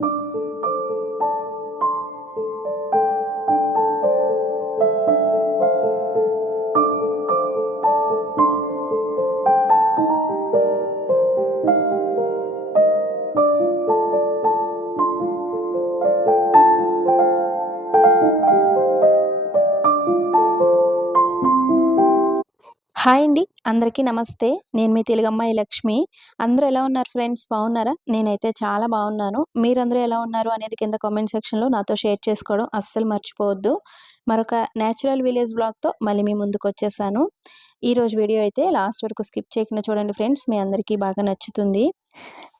you hi అండి. అందరికీ నమస్తే. నేను మీ తెలుగమ్మాయి లక్ష్మి. అందరూ ఎలా ఉన్నారు ఫ్రెండ్స్? బాగున్నారా? నేనైతే చాలా బాగున్నాను. మీరందరూ ఎలా ఉన్నారు అనేది కింద కామెంట్ సెక్షన్లో నాతో షేర్ చేసుకోవడం అస్సలు మర్చిపోవద్దు. మరొక న్యాచురల్ విలేజ్ బ్లాగ్తో మళ్ళీ మీ ముందుకు వచ్చేసాను. ఈ రోజు వీడియో అయితే లాస్ట్ వరకు స్కిప్ చేయకుండా చూడండి ఫ్రెండ్స్. మీ అందరికీ బాగా నచ్చుతుంది.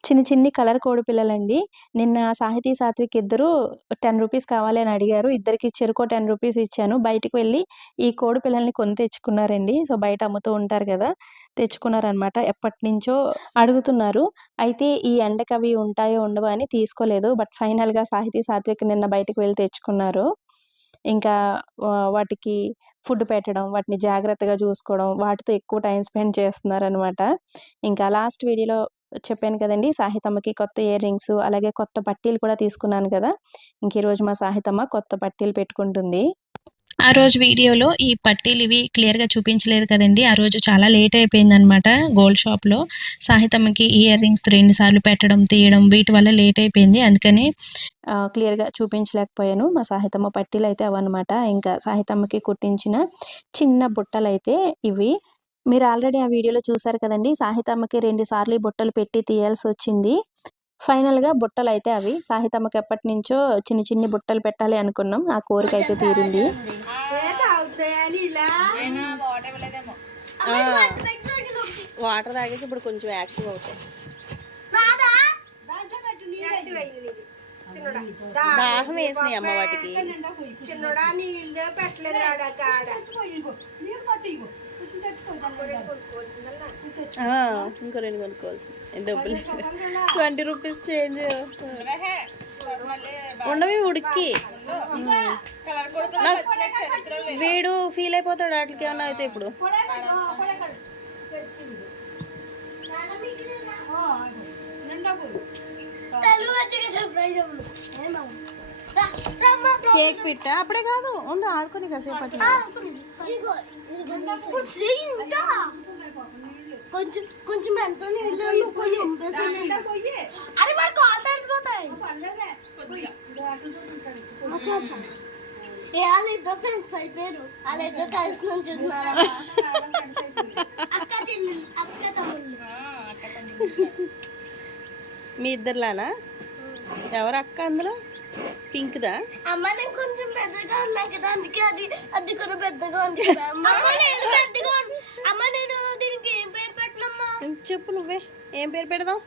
చిన్న చిన్ని కలర్ కోడి పిల్లలండి. నిన్న సాహితీ సాత్విక్ ఇద్దరు టెన్ రూపీస్ కావాలి అని అడిగారు. ఇద్దరికి చెరుకో టెన్ రూపీస్ ఇచ్చాను. బయటికి వెళ్ళి ఈ కోడి పిల్లల్ని కొని తెచ్చుకున్నారండి. సో బయట అమ్ముతూ ఉంటారు కదా తెచ్చుకున్నారనమాట ఎప్పటి నుంచో అడుగుతున్నారు. అయితే ఈ ఎండకవి అవి ఉంటాయో ఉండవో అని తీసుకోలేదు. బట్ ఫైనల్గా సాహితీ సాత్విక్ నిన్న బయటకు వెళ్ళి తెచ్చుకున్నారు. ఇంకా వాటికి ఫుడ్ పెట్టడం వాటిని జాగ్రత్తగా చూసుకోవడం వాటితో ఎక్కువ టైం స్పెండ్ చేస్తున్నారనమాట. ఇంకా లాస్ట్ వీడియోలో చెప్పాను కదండి సాహితమ్మకి కొత్త ఇయర్ రింగ్స్ అలాగే కొత్త పట్టీలు కూడా తీసుకున్నాను కదా. ఇంక ఈరోజు మా సాహితమ్మ కొత్త పట్టీలు పెట్టుకుంటుంది. ఆ రోజు వీడియోలో ఈ పట్టీలు ఇవి క్లియర్గా చూపించలేదు కదండి. ఆ రోజు చాలా లేట్ అయిపోయింది అనమాట గోల్డ్ షాప్లో సాహితమ్మకి ఇయర్ రింగ్స్ రెండు సార్లు పెట్టడం తీయడం వీటి వల్ల లేట్ అయిపోయింది. అందుకని క్లియర్గా చూపించలేకపోయాను. మా సాహితమ్మ పట్టీలు అయితే అవన్నమాట. ఇంకా సాహితమ్మకి కుట్టించిన చిన్న బుట్టలు అయితే ఇవి. మీరు ఆల్రెడీ ఆ వీడియోలో చూసారు కదండి. సాహితమ్మకి రెండు సార్లు ఈ బుట్టలు పెట్టి తీయాల్సి వచ్చింది. ఫైనల్గా బుట్టలు అయితే అవి. సాహితమ్మకి ఎప్పటి నుంచో చిన్న చిన్ని బుట్టలు పెట్టాలి అనుకున్నాం. ఆ కోరిక అయితే తీరింది. వాటర్ తాగేసి ఇప్పుడు కొంచెం యాక్టివ్ అవుతాయి దాహం వేసినాయి అమ్మ వాటికి. ఇంకో రెండు కొనుక్కోవాల్సి. డబ్బులు ట్వంటీ రూపీస్ చేంజ్ ఉండవి ఉడికి. వీడు ఫీల్ అయిపోతాడు వాటికి ఏమన్నా అయితే ఇప్పుడు. కేక్ పిట్ట? అప్పుడే కాదు. ఉండు ఆడుకొని కాసేపటి కొంచెం కొంచెం ఎంత నీళ్ళు కొంచెం అరే మరి వాళ్ళిద్దరు ఫ్రెండ్స్ అయిపోయారు. వాళ్ళిద్దరు కలిసి నుంచి అక్క చెల్లి అక్క తమ్ముళ్ళు. మీ ఇద్దరులానా? ఎవరు అక్క అందులో? పింక్ దా అమ్మ నేను కొంచెం పెద్దగా ఉన్నా కదా అందుకే అది అది కూడా పెద్దగా ఉంది అమ్మ. నేను పెద్దగా. అమ్మ నేను దీనికి ఏం పేరు పెట్టలమ్మా చెప్పు నువ్వే. ఏం పేరు పెడదాం?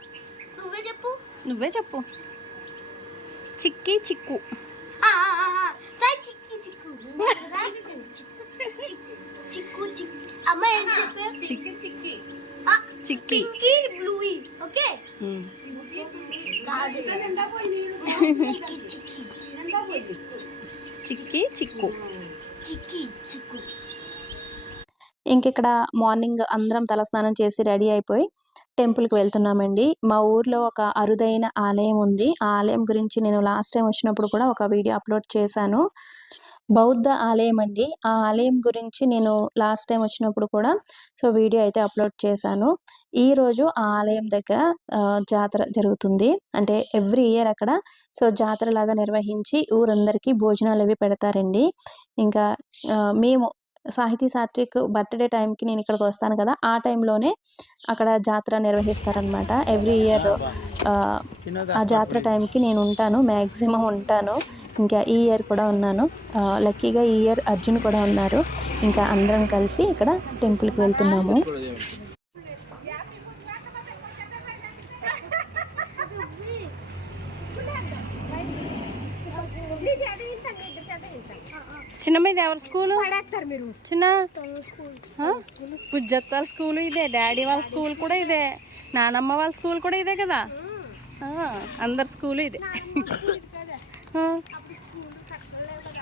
నువ్వే చెప్పు. నువ్వే చెప్పు. చిక్కి చిక్కు. చిక్కి చిక్కు. చిక్కు చిక్కు. చిక్కు అమ్మ ఏం చెప్పావు చిక్కి చిక్కి. ఆ, చిక్కి. Pinky Bluey okay? చిక్కి చిక్కు. ఇంకిక్కడ ఇక్కడ మార్నింగ్ అందరం తలస్నానం చేసి రెడీ అయిపోయి టెంపుల్కి వెళ్తున్నామండి. మా ఊర్లో ఒక అరుదైన ఆలయం ఉంది. ఆ ఆలయం గురించి నేను లాస్ట్ టైం వచ్చినప్పుడు కూడా ఒక వీడియో అప్లోడ్ చేశాను. బౌద్ధ ఆలయం అండి. ఆ ఆలయం గురించి నేను లాస్ట్ టైం వచ్చినప్పుడు కూడా సో వీడియో అయితే అప్లోడ్ చేశాను. ఈరోజు ఆ ఆలయం దగ్గర జాతర జరుగుతుంది. అంటే ఎవ్రీ ఇయర్ అక్కడ సో జాతర లాగా నిర్వహించి ఊరందరికీ భోజనాలు అవి పెడతారండి. ఇంకా మేము సాహితీ సాత్విక్ బర్త్డే టైంకి నేను ఇక్కడికి వస్తాను కదా ఆ టైంలోనే అక్కడ జాతర నిర్వహిస్తారనమాట ఎవ్రీ ఇయర్ ఆ జాతర టైంకి నేను ఉంటాను మ్యాక్సిమం ఉంటాను. ఇంకా ఈ ఇయర్ కూడా ఉన్నాను. లక్కీగా ఈ ఇయర్ అర్జున్ కూడా ఉన్నారు. ఇంకా అందరం కలిసి ఇక్కడ టెంపుల్కి వెళ్తున్నాము. చిన్న మీద ఎవరి స్కూలు? మీరు. చిన్న? ఆ? బుజ్జత్తాల స్కూల్ ఇదే డాడీ వాళ్ళ స్కూల్ కూడా ఇదే నానమ్మ వాళ్ళ స్కూల్ కూడా ఇదే కదా? ఆ, అందరి స్కూల్ ఇదే.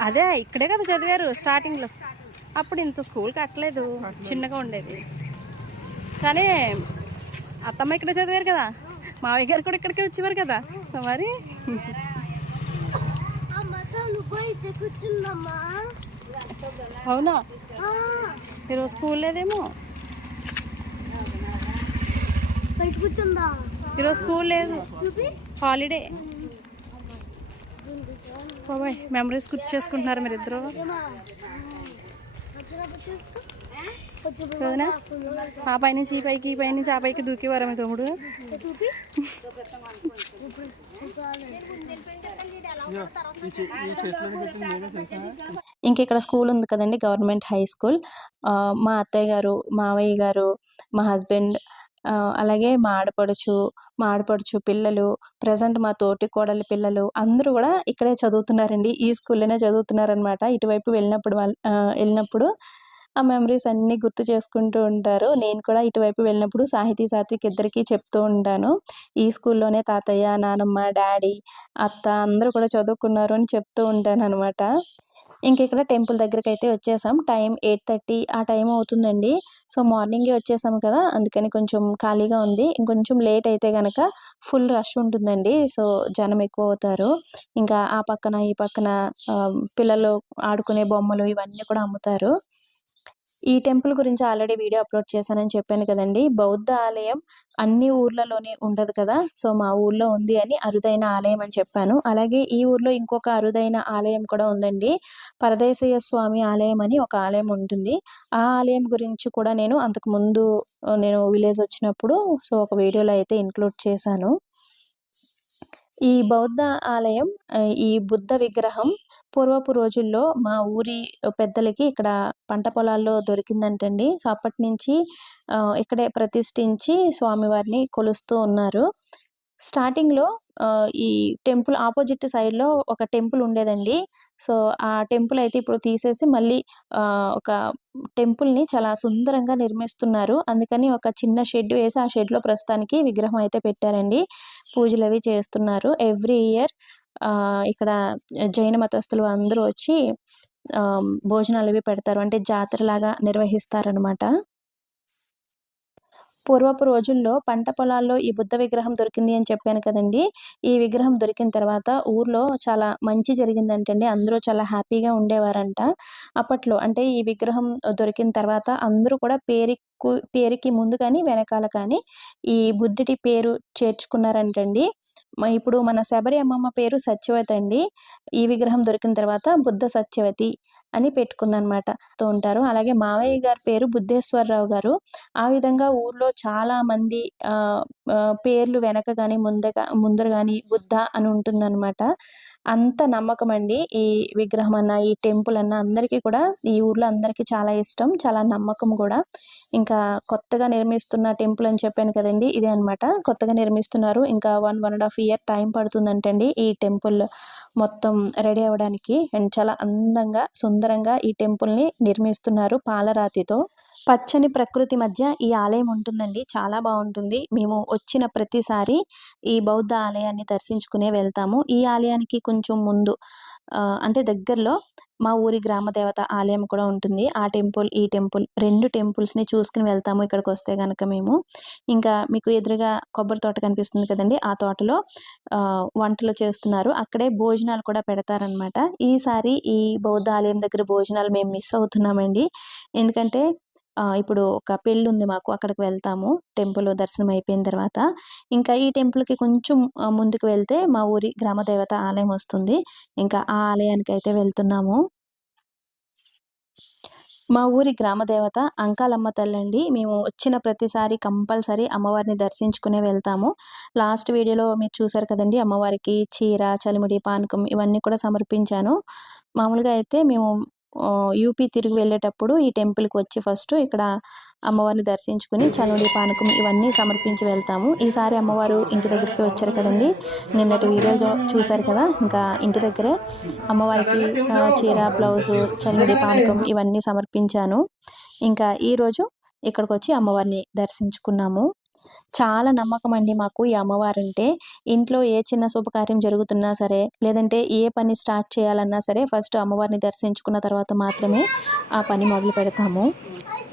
అదే ఇక్కడే కదా చదివారు స్టార్టింగ్లో అప్పుడు ఇంత స్కూల్ కట్టలేదు చిన్నగా ఉండేది. కానీ అత్తమ్మ ఇక్కడ చదివారు కదా మావయ్య గారు కూడా ఇక్కడికి వచ్చేవారు కదా మరి? అవునా? ఈరోజు స్కూల్ లేదేమో? ఈరోజు స్కూల్ లేదు. హాలిడే బాబాయ్ మెమరీస్ గుర్తు చేసుకుంటున్నారు మీరు ఇద్దరు కదనా ఆ పై నుంచి ఈ పైకి ఈ పై నుంచి ఆ పైకి దూకేవారా మీ తమ్ముడు. ఇంక ఇక్కడ స్కూల్ ఉంది కదండి గవర్నమెంట్ హై స్కూల్. మా అత్తయ్య గారు మావయ్య గారు మా హస్బెండ్ అలాగే మా ఆడపడుచు మా ఆడపడుచు పిల్లలు ప్రజెంట్ మా తోటి కోడలి పిల్లలు అందరూ కూడా ఇక్కడే చదువుతున్నారండి. ఈ స్కూల్లోనే చదువుతున్నారనమాట ఇటువైపు వెళ్ళినప్పుడు వాళ్ళ వెళ్ళినప్పుడు ఆ మెమరీస్ అన్నీ గుర్తు చేసుకుంటూ ఉంటారు. నేను కూడా ఇటువైపు వెళ్ళినప్పుడు సాహితీ సాత్విక్ ఇద్దరికీ చెప్తూ ఉంటాను. ఈ స్కూల్లోనే తాతయ్య నానమ్మ డాడీ అత్త అందరూ కూడా చదువుకున్నారు అని చెప్తూ ఉంటాను అనమాట ఇంక ఇక్కడ టెంపుల్ దగ్గరికి అయితే వచ్చేసాం. టైం ఎయిట్ థర్టీ ఆ టైం అవుతుందండి. సో మార్నింగే వచ్చేసాం కదా అందుకని కొంచెం ఖాళీగా ఉంది. ఇంకొంచెం లేట్ అయితే కనుక ఫుల్ రష్ ఉంటుందండి. సో జనం ఎక్కువ అవుతారు ఇంకా ఆ పక్కన ఈ పక్కన పిల్లలు ఆడుకునే బొమ్మలు ఇవన్నీ కూడా అమ్ముతారు. ఈ టెంపుల్ గురించి ఆల్రెడీ వీడియో అప్లోడ్ చేశానని చెప్పాను కదండి. బౌద్ధ ఆలయం అన్ని ఊర్లలోనే ఉండదు కదా. సో మా ఊర్లో ఉంది అని అరుదైన ఆలయం అని చెప్పాను. అలాగే ఈ ఊర్లో ఇంకొక అరుదైన ఆలయం కూడా ఉందండి. పరదేశయ్య స్వామి ఆలయం అని ఒక ఆలయం ఉంటుంది. ఆ ఆలయం గురించి కూడా నేను అంతకు ముందు నేను విలేజ్ వచ్చినప్పుడు సో ఒక వీడియోలో అయితే ఇంక్లూడ్ చేశాను. ఈ బౌద్ధ ఆలయం ఈ బుద్ధ విగ్రహం పూర్వపు రోజుల్లో మా ఊరి పెద్దలకి ఇక్కడ పంట పొలాల్లో దొరికిందంటండి. సో అప్పటి నుంచి ఇక్కడే ప్రతిష్ఠించి స్వామివారిని కొలుస్తూ ఉన్నారు. స్టార్టింగ్లో ఈ టెంపుల్ ఆపోజిట్ సైడ్లో ఒక టెంపుల్ ఉండేదండి. సో ఆ టెంపుల్ అయితే ఇప్పుడు తీసేసి మళ్ళీ ఒక టెంపుల్ని చాలా సుందరంగా నిర్మిస్తున్నారు. అందుకని ఒక చిన్న షెడ్ వేసి ఆ షెడ్లో ప్రస్తుతానికి విగ్రహం అయితే పెట్టారండి. పూజలు అవి చేస్తున్నారు. ఎవ్రీ ఇయర్ ఇక్కడ జైన మతస్థులు అందరూ వచ్చి భోజనాలు అవి పెడతారు. అంటే జాతరలాగా నిర్వహిస్తారనమాట పూర్వపు రోజుల్లో పంట పొలాల్లో ఈ బుద్ధ విగ్రహం దొరికింది అని చెప్పాను కదండి. ఈ విగ్రహం దొరికిన తర్వాత ఊర్లో చాలా మంచి జరిగిందంటండి అందరూ చాలా హ్యాపీగా ఉండేవారంట. అప్పట్లో అంటే ఈ విగ్రహం దొరికిన తర్వాత అందరూ కూడా పేరు పేరుకి ముందు కానీ వెనకాల కానీ ఈ బుద్ధుడి పేరు చేర్చుకున్నారంటండి. ఇప్పుడు మన శబరి అమ్మమ్మ పేరు సత్యవతి అండి. ఈ విగ్రహం దొరికిన తర్వాత బుద్ధ సత్యవతి అని పెట్టుకుందనమాట. ఉంటారు. అలాగే మావయ్య గారి పేరు బుద్ధేశ్వరరావు గారు. ఆ విధంగా ఊర్లో చాలా మంది పేర్లు వెనక కానీ ముందగా ముందర కానీ బుద్ధ అని ఉంటుందన్నమాట అంత నమ్మకం అండి ఈ విగ్రహం అన్న ఈ టెంపుల్ అన్న. అందరికీ కూడా ఈ ఊర్లో అందరికీ చాలా ఇష్టం చాలా నమ్మకం కూడా. ఇంకా కొత్తగా నిర్మిస్తున్న టెంపుల్ అని చెప్పాను కదండి ఇదే అన్నమాట. కొత్తగా నిర్మిస్తున్నారు. ఇంకా one one and half year time పడుతుందంటండి ఈ టెంపుల్. మొత్తం రెడీ అవ్వడానికి అండ్ చాలా అందంగా సుందరంగా ఈ టెంపుల్ని నిర్మిస్తున్నారు పాలరాతితో. పచ్చని ప్రకృతి మధ్య ఈ ఆలయం ఉంటుందండి. చాలా బాగుంటుంది. మేము వచ్చిన ప్రతిసారి ఈ బౌద్ధ ఆలయాన్ని దర్శించుకునే వెళ్తాము. ఈ ఆలయానికి కొంచెం ముందు అంటే దగ్గరలో మా ఊరి గ్రామ దేవత ఆలయం కూడా ఉంటుంది. ఆ టెంపుల్ ఈ టెంపుల్ రెండు టెంపుల్స్ని చూసుకుని వెళ్తాము ఇక్కడికి వస్తే కనుక మేము. ఇంకా మీకు ఎదురుగా కొబ్బరి తోట కనిపిస్తుంది కదండి. ఆ తోటలో వంటలు చేస్తున్నారు. అక్కడే భోజనాలు కూడా పెడతారనమాట ఈసారి ఈ బౌద్ధ ఆలయం దగ్గర భోజనాలు మేము మిస్ అవుతున్నామండి. ఎందుకంటే ఇప్పుడు ఒక పెళ్ళి ఉంది మాకు అక్కడికి వెళ్తాము. టెంపుల్ దర్శనం అయిపోయిన తర్వాత ఇంకా ఈ టెంపుల్కి కొంచెం ముందుకు వెళ్తే మా ఊరి గ్రామ దేవత ఆలయం వస్తుంది. ఇంకా ఆ ఆలయానికి అయితే వెళ్తున్నాము. మా ఊరి గ్రామ దేవత అంకాలమ్మ తల్లండి. మేము వచ్చిన ప్రతిసారి కంపల్సరీ అమ్మవారిని దర్శించుకునే వెళ్తాము. లాస్ట్ వీడియోలో మీరు చూసారు కదండి అమ్మవారికి చీర చలిముడి పానకం ఇవన్నీ కూడా సమర్పించాను. మామూలుగా అయితే మేము యూపీ తిరిగి వెళ్ళేటప్పుడు ఈ టెంపుల్కి వచ్చి ఫస్ట్ ఇక్కడ అమ్మవారిని దర్శించుకుని చనుడి పానకం ఇవన్నీ సమర్పించి వెళ్తాము. ఈసారి అమ్మవారు ఇంటి దగ్గరికి వచ్చారు కదండి. నిన్నటి వీడియో చూశారు కదా? ఇంకా ఇంటి దగ్గరే అమ్మవారికి చీర బ్లౌజు చనుడి పానకం ఇవన్నీ సమర్పించాను. ఇంకా ఈరోజు ఇక్కడికి వచ్చి అమ్మవారిని దర్శించుకున్నాము. చాలా నమ్మకం అండి మాకు ఈ అమ్మవారంటే. ఇంట్లో ఏ చిన్న శుభకార్యం జరుగుతున్నా సరే లేదంటే ఏ పని స్టార్ట్ చేయాలన్నా సరే ఫస్ట్ అమ్మవారిని దర్శించుకున్న తర్వాత మాత్రమే ఆ పని మొదలు పెడతాము.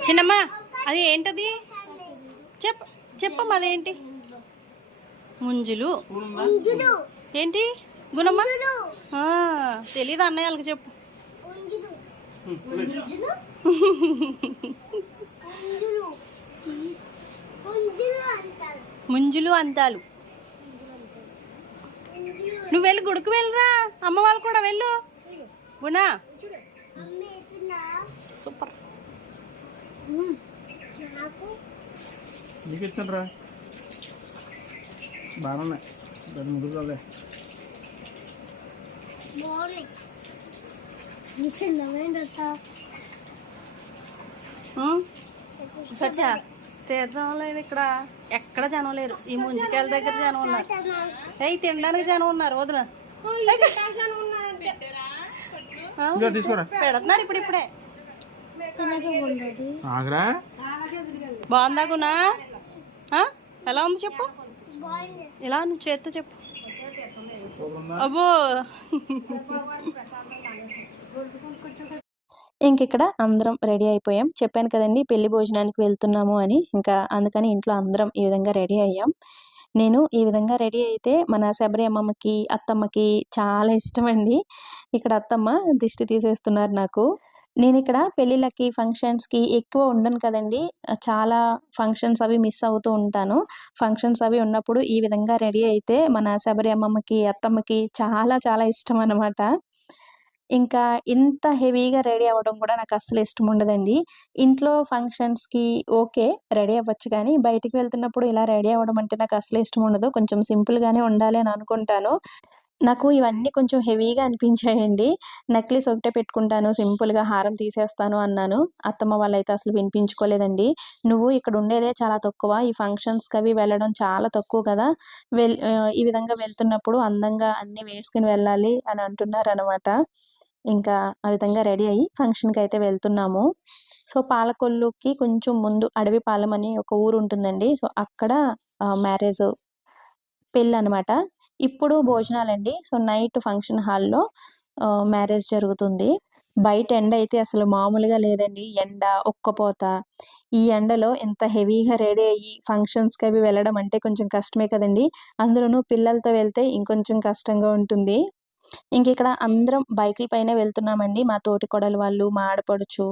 చిన్నమ్మ అది ఏంటది? చెప్ చెప్పమ్మా అదేంటి? ముంజులు. ముంజులు. ఏంటి? గుణమ్మ? ఆ, తెలీదు అన్నయ్య వాళ్ళకి చెప్పు ముంజులు అంతాలు. నువ్వు వెళ్ళి గుడికి వెళ్ళరా? అమ్మ వాళ్ళు కూడా వెళ్ళు. గుణా సూపర్. నాకు రా. దాని సచ్చా తీర్థం లేదు ఇక్కడ ఎక్కడ జనం లేరు. ఈ ముంజికాయల దగ్గర జనం ఉన్నారు. ఏయ్ తినడానికి జనం ఉన్నారు. వదిన. పెడుతున్నారు ఇప్పుడు ఇప్పుడే. బాగుందా గునా? ఎలా ఉంది చెప్పు. ఇలా నువ్వు చేత్తో చెప్పు. అబ్బో. ఇంక ఇక్కడ అందరం రెడీ అయిపోయాం. చెప్పాను కదండి పెళ్ళి భోజనానికి వెళ్తున్నాము అని. ఇంకా అందుకని ఇంట్లో అందరం ఈ విధంగా రెడీ అయ్యాం. నేను ఈ విధంగా రెడీ అయితే మన శబరి అమ్మమ్మకి అత్తమ్మకి చాలా ఇష్టం అండి ఇక్కడ అత్తమ్మ దిష్టి తీసేస్తున్నారు నాకు. నేను ఇక్కడ పెళ్ళిళ్ళకి ఫంక్షన్స్కి ఎక్కువ ఉండను కదండి. చాలా ఫంక్షన్స్ అవి మిస్ అవుతూ ఉంటాను. ఫంక్షన్స్ అవి ఉన్నప్పుడు ఈ విధంగా రెడీ అయితే మన శబరి అమ్మమ్మకి అత్తమ్మకి చాలా చాలా ఇష్టం అన్నమాట ఇంకా ఇంత హెవీగా రెడీ అవ్వడం కూడా నాకు అసలు ఇష్టం ఉండదండి. ఇంట్లో ఫంక్షన్స్కి ఓకే రెడీ అవ్వచ్చు కానీ బయటికి వెళ్తున్నప్పుడు ఇలా రెడీ అవ్వడం అంటే నాకు అసలు ఇష్టం ఉండదు. కొంచెం సింపుల్గానే ఉండాలి అని అనుకుంటాను. నాకు ఇవన్నీ కొంచెం హెవీగా అనిపించాయండి. నెక్లెస్ ఒకటే పెట్టుకుంటాను సింపుల్గా హారం తీసేస్తాను అన్నాను. అత్తమ్మ వాళ్ళైతే అసలు వినిపించుకోలేదండి. నువ్వు ఇక్కడ ఉండేదే చాలా తక్కువ. ఈ ఫంక్షన్స్కి అవి వెళ్ళడం చాలా తక్కువ కదా. వెల్ ఈ విధంగా వెళ్తున్నప్పుడు అందంగా అన్ని వేసుకుని వెళ్ళాలి అని అంటున్నారు అనమాట ఇంకా ఆ విధంగా రెడీ అయ్యి ఫంక్షన్కి అయితే వెళ్తున్నాము. సో పాలకొల్లుకి కొంచెం ముందు అడవి పాలెం అని ఒక ఊరు ఉంటుందండి. సో అక్కడ మ్యారేజ్ పెళ్ళి అనమాట ఇప్పుడు భోజనాలండి. సో నైట్ ఫంక్షన్ హాల్లో మ్యారేజ్ జరుగుతుంది. బయట ఎండ అయితే అసలు మామూలుగా లేదండి. ఎండ ఒక్కపోత. ఈ ఎండలో ఎంత హెవీగా రెడీ అయ్యి ఫంక్షన్స్కి అవి వెళ్ళడం అంటే కొంచెం కష్టమే కదండి. అందులోనూ పిల్లలతో వెళ్తే ఇంకొంచెం కష్టంగా ఉంటుంది. ఇంక ఇక్కడ అందరం బైకుల పైన వెళ్తున్నామండి మా తోటి కొడలు వాళ్ళు మా ఆడపడుచు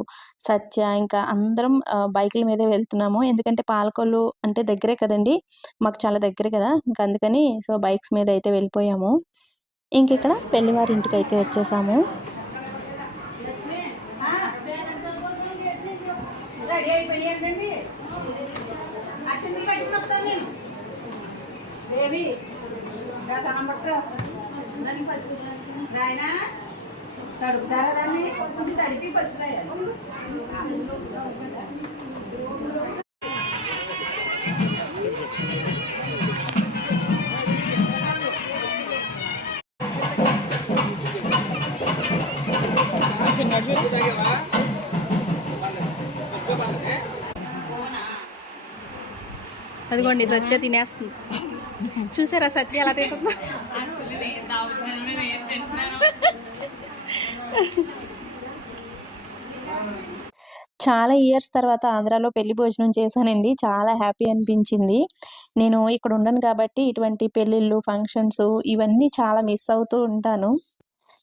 సత్య ఇంకా అందరం బైకుల మీదే వెళ్తున్నాము ఎందుకంటే పాలకొల్లు అంటే దగ్గరే కదండి మాకు చాలా దగ్గర కదా ఇంకా అందుకని సో బైక్స్ మీద అయితే వెళ్ళిపోయాము ఇంక ఇక్కడ పెళ్ళివారి ఇంటికి అయితే వచ్చేసాము నేను దేవి తడిపి అదిగోండి సత్య తినేస్తుంది. చూసారా సత్య ఎలా తింటున్నా చాలా ఇయర్స్ తర్వాత ఆంధ్రాలో పెళ్ళి భోజనం చేశానండి. చాలా హ్యాపీ అనిపించింది. నేను ఇక్కడ ఉండను కాబట్టి ఇటువంటి పెళ్ళిళ్ళు ఫంక్షన్స్ ఇవన్నీ చాలా మిస్ అవుతూ ఉంటాను.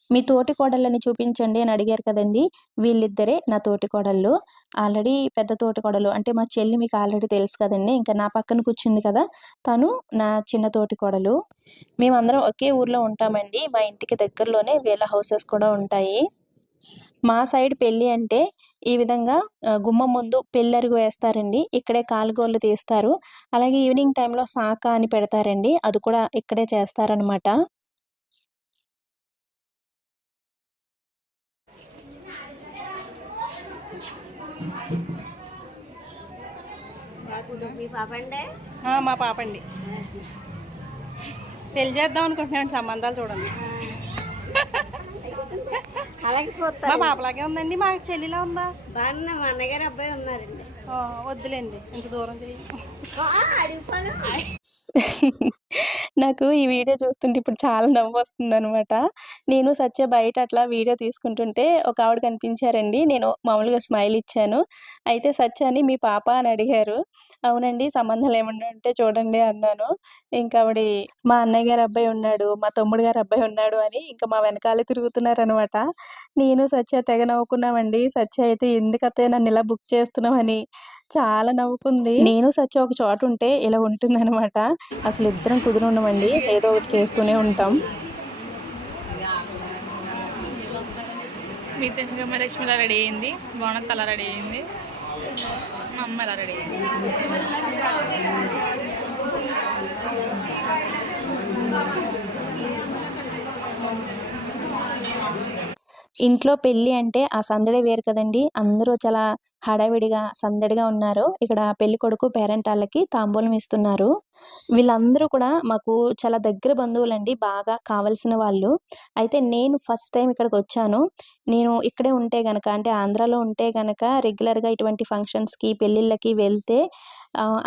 మీ తోటి కోడళ్ళని చూపించండి అని అడిగారు కదండి. వీళ్ళిద్దరే నా తోటి కోడళ్ళు. ఆల్రెడీ పెద్ద తోటి కోడలు అంటే మా చెల్లి మీకు ఆల్రెడీ తెలుసు కదండి. ఇంకా నా పక్కన కూర్చుంది కదా. తను నా చిన్న తోటి కోడలు. మేమందరం ఒకే ఊర్లో ఉంటామండి. మా ఇంటికి దగ్గరలోనే వీళ్ళ హౌసెస్ కూడా ఉంటాయి. మా సైడ్ పెళ్ళి అంటే ఈ విధంగా గుమ్మం ముందు పెళ్ళరుగు వేస్తారండి. ఇక్కడే కాలుగోళ్ళు తీస్తారు. అలాగే ఈవినింగ్ టైంలో సాక అని పెడతారండి. అది కూడా ఇక్కడే చేస్తారనమాట మా పాప అండి పెళ్ళి చేద్దాం అనుకుంటున్నాను సంబంధాలు చూడండి. అలాగే మా పాపలాగే ఉందండి మా చెల్లిలా ఉందా? బాగున్నా మా అన్నగారు అబ్బాయి ఉన్నారండి. వద్దులేండి ఇంత దూరం చేయి అడిగిపోను నాకు ఈ వీడియో చూస్తుంటే ఇప్పుడు చాలా నవ్వు వస్తుంది అనమాట నేను సత్య బయట అట్లా వీడియో తీసుకుంటుంటే ఒక ఆవిడ కనిపించారండి. నేను మామూలుగా స్మైల్ ఇచ్చాను. అయితే సత్య అని మీ పాప అని అడిగారు. అవునండి సంబంధాలు ఏమన్నా ఉంటే చూడండి అన్నాను. ఇంకా ఆవిడ మా అన్నయ్య గారు అబ్బాయి ఉన్నాడు మా తమ్ముడు గారు అబ్బాయి ఉన్నాడు అని ఇంకా మా వెనకాలే తిరుగుతున్నారనమాట నేను సత్య తెగ నవ్వుకున్నామండి. సత్య అయితే ఎందుకతే నన్ను ఇలా బుక్ చేస్తున్నామని చాలా నవ్వుకుంది. నేను సత్య ఒక చోట ఉంటే ఇలా ఉంటుందన్నమాట. అసలు ఇద్దరం కుదిరి ఉండమండి ఏదో ఒకటి చేస్తూనే ఉంటాం. మీ తెంగమ్మ లక్ష్మి ఇలా రెడీ అయింది బోనత్ అలా రెడీ అయింది మా అమ్మ ఇలా రెడీ అయింది ఇంట్లో పెళ్ళి అంటే ఆ సందడే వేరు కదండి. అందరూ చాలా హడావిడిగా సందడిగా ఉన్నారు. ఇక్కడ పెళ్ళి కొడుకు పేరెంట్ వాళ్ళకి తాంబూలం ఇస్తున్నారు. వీళ్ళందరూ కూడా మాకు చాలా దగ్గర బంధువులండి. బాగా కావలసిన వాళ్ళు. అయితే నేను ఫస్ట్ టైం ఇక్కడికి వచ్చాను. నేను ఇక్కడే ఉంటే గనక అంటే ఆంధ్రాలో ఉంటే గనక రెగ్యులర్గా ఇటువంటి ఫంక్షన్స్కి పెళ్ళిళ్ళకి వెళ్తే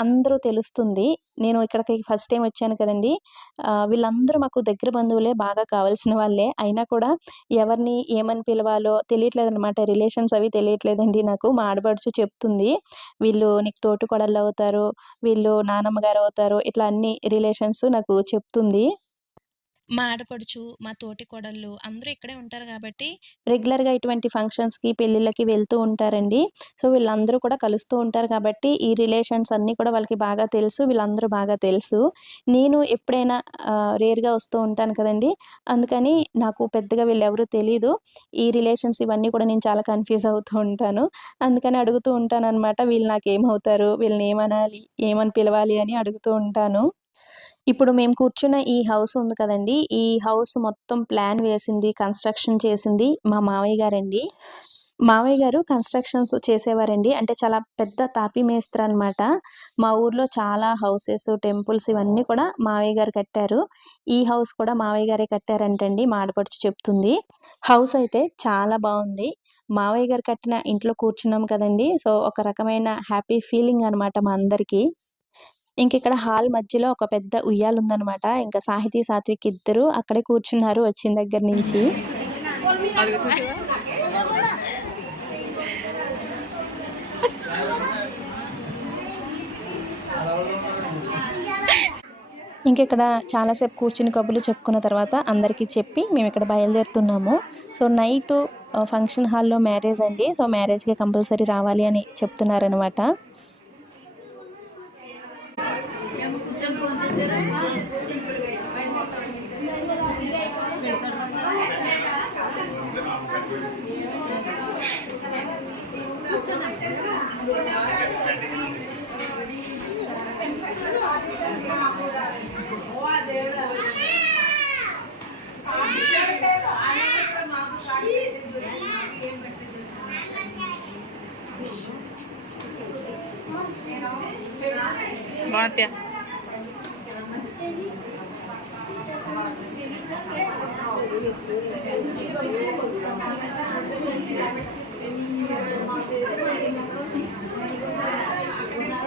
అందరూ తెలుస్తుంది. నేను ఇక్కడికి ఫస్ట్ టైం వచ్చాను కదండి. వీళ్ళందరూ మాకు దగ్గర బంధువులే బాగా కావాల్సిన వాళ్ళే. అయినా కూడా ఎవరిని ఏమని పిలవాలో తెలియట్లేదు అనమాట రిలేషన్స్ అవి తెలియట్లేదండి నాకు. మా ఆడబడుచు చెప్తుంది. వీళ్ళు నీకు తోటి కొడళ్ళు అవుతారు. వీళ్ళు నానమ్మ గారు అవుతారు. ఇట్లా అన్ని రిలేషన్స్ నాకు చెప్తుంది. మా ఆడపడుచు మా తోటి కోడళ్ళు అందరూ ఇక్కడే ఉంటారు కాబట్టి రెగ్యులర్గా ఇటువంటి ఫంక్షన్స్కి పెళ్ళిళ్ళకి వెళ్తూ ఉంటారండి. సో వీళ్ళందరూ కూడా కలుస్తూ ఉంటారు కాబట్టి ఈ రిలేషన్స్ అన్నీ కూడా వాళ్ళకి బాగా తెలుసు వీళ్ళందరూ బాగా తెలుసు. నేను ఎప్పుడైనా రేర్గా వస్తూ ఉంటాను కదండి. అందుకని నాకు పెద్దగా వీళ్ళెవరూ తెలీదు. ఈ రిలేషన్స్ ఇవన్నీ కూడా నేను చాలా కన్ఫ్యూజ్ అవుతూ ఉంటాను. అందుకని అడుగుతూ ఉంటాను అనమాట వీళ్ళు నాకు ఏమవుతారు వీళ్ళని ఏమనాలి ఏమని పిలవాలి అని అడుగుతూ ఉంటాను. ఇప్పుడు మేము కూర్చున్న ఈ హౌస్ ఉంది కదండి. ఈ హౌస్ మొత్తం ప్లాన్ వేసింది కన్స్ట్రక్షన్ చేసింది మా మావయ్య గారండి. మావయ్య గారు కన్స్ట్రక్షన్స్ చేసేవారండి. అంటే చాలా పెద్ద తాపి మేస్త్ర అనమాట మా ఊర్లో చాలా హౌసెస్ టెంపుల్స్ ఇవన్నీ కూడా మావయ్య గారు కట్టారు. ఈ హౌస్ కూడా మావయ్య గారే కట్టారంటండి మా ఆడపడుచు చెప్తుంది. హౌస్ అయితే చాలా బాగుంది. మావయ్య గారు కట్టిన ఇంట్లో కూర్చున్నాం కదండి. సో ఒక రకమైన హ్యాపీ ఫీలింగ్ అనమాట మా అందరికీ. ఇంక ఇక్కడ హాల్ మధ్యలో ఒక పెద్ద ఉయ్యాలు ఉందనమాట ఇంకా సాహితీ సాత్విక్ ఇద్దరు అక్కడే కూర్చున్నారు వచ్చిన దగ్గర నుంచి. ఇంకెక్కడ ఇక్కడ చాలాసేపు కూర్చుని కబుర్లు చెప్పుకున్న తర్వాత అందరికీ చెప్పి మేము ఇక్కడ బయలుదేరుతున్నాము. సో నైట్ ఫంక్షన్ హాల్లో మ్యారేజ్ అండి. సో మ్యారేజ్కి కంపల్సరీ రావాలి అని చెప్తున్నారనమాట. వాత్య Thank you.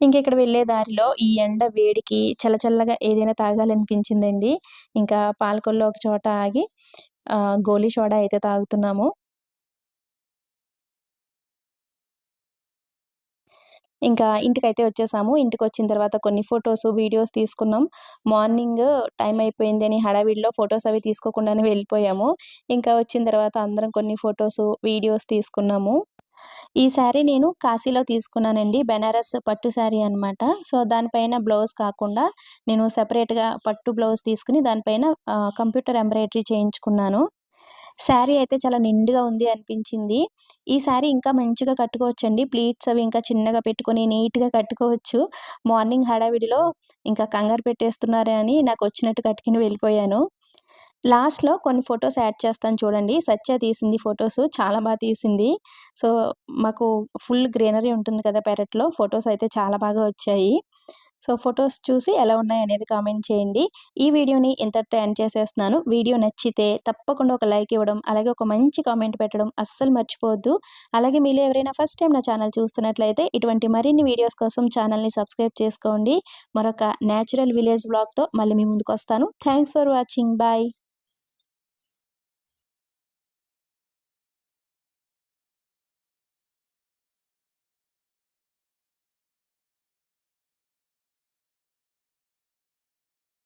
ఇంకా ఇక్కడ వెళ్ళే దారిలో ఈ ఎండ వేడికి చల్లచల్లగా ఏదైనా తాగాలనిపించిందండి. ఇంకా పాలకొల్లో ఒక చోట ఆగి గోలీ సోడా అయితే తాగుతున్నాము. ఇంకా ఇంటికైతే వచ్చేసాము. ఇంటికి వచ్చిన తర్వాత కొన్ని ఫొటోస్ వీడియోస్ తీసుకున్నాం. మార్నింగ్ టైం అయిపోయింది అని హడావిడిలో ఫొటోస్ అవి తీసుకోకుండానే వెళ్ళిపోయాము. ఇంకా వచ్చిన తర్వాత అందరం కొన్ని ఫొటోస్ వీడియోస్ తీసుకున్నాము. ఈ శారీ నేను కాశీలో తీసుకున్నానండి. బెనారస్ పట్టు శారీ అన్నమాట. సో దానిపైన బ్లౌజ్ కాకుండా నేను సపరేట్గా పట్టు బ్లౌజ్ తీసుకుని దానిపైన కంప్యూటర్ ఎంబ్రాయిడరీ చేయించుకున్నాను. శారీ అయితే చాలా నిండుగా ఉంది అనిపించింది. ఈ శారీ ఇంకా మంచిగా కట్టుకోవచ్చండి. ప్లీట్స్ అవి ఇంకా చిన్నగా పెట్టుకొని నీట్గా కట్టుకోవచ్చు. మార్నింగ్ హడావిడిలో ఇంకా కంగారు పెట్టేస్తున్నారే అని నాకు వచ్చినట్టు కట్టుకుని వెళ్ళిపోయాను. లాస్ట్లో కొన్ని ఫొటోస్ యాడ్ చేస్తాను చూడండి. సత్య తీసింది ఫొటోస్ చాలా బాగా తీసింది. సో మాకు ఫుల్ గ్రీనరీ ఉంటుంది కదా పెరట్లో ఫొటోస్ అయితే చాలా బాగా వచ్చాయి. సో ఫొటోస్ చూసి ఎలా ఉన్నాయి అనేది కామెంట్ చేయండి. ఈ వీడియోని ఇంతటితో ఎండ్ చేసేస్తున్నాను. వీడియో నచ్చితే తప్పకుండా ఒక లైక్ ఇవ్వడం అలాగే ఒక మంచి కామెంట్ పెట్టడం అస్సలు మర్చిపోవద్దు. అలాగే మీరు ఎవరైనా ఫస్ట్ టైం నా ఛానల్ చూస్తున్నట్లయితే ఇటువంటి మరిన్ని వీడియోస్ కోసం ఛానల్ని సబ్స్క్రైబ్ చేసుకోండి. మరొక న్యాచురల్ విలేజ్ బ్లాగ్తో మళ్ళీ మీ ముందుకు వస్తాను. Thanks for watching. బాయ్.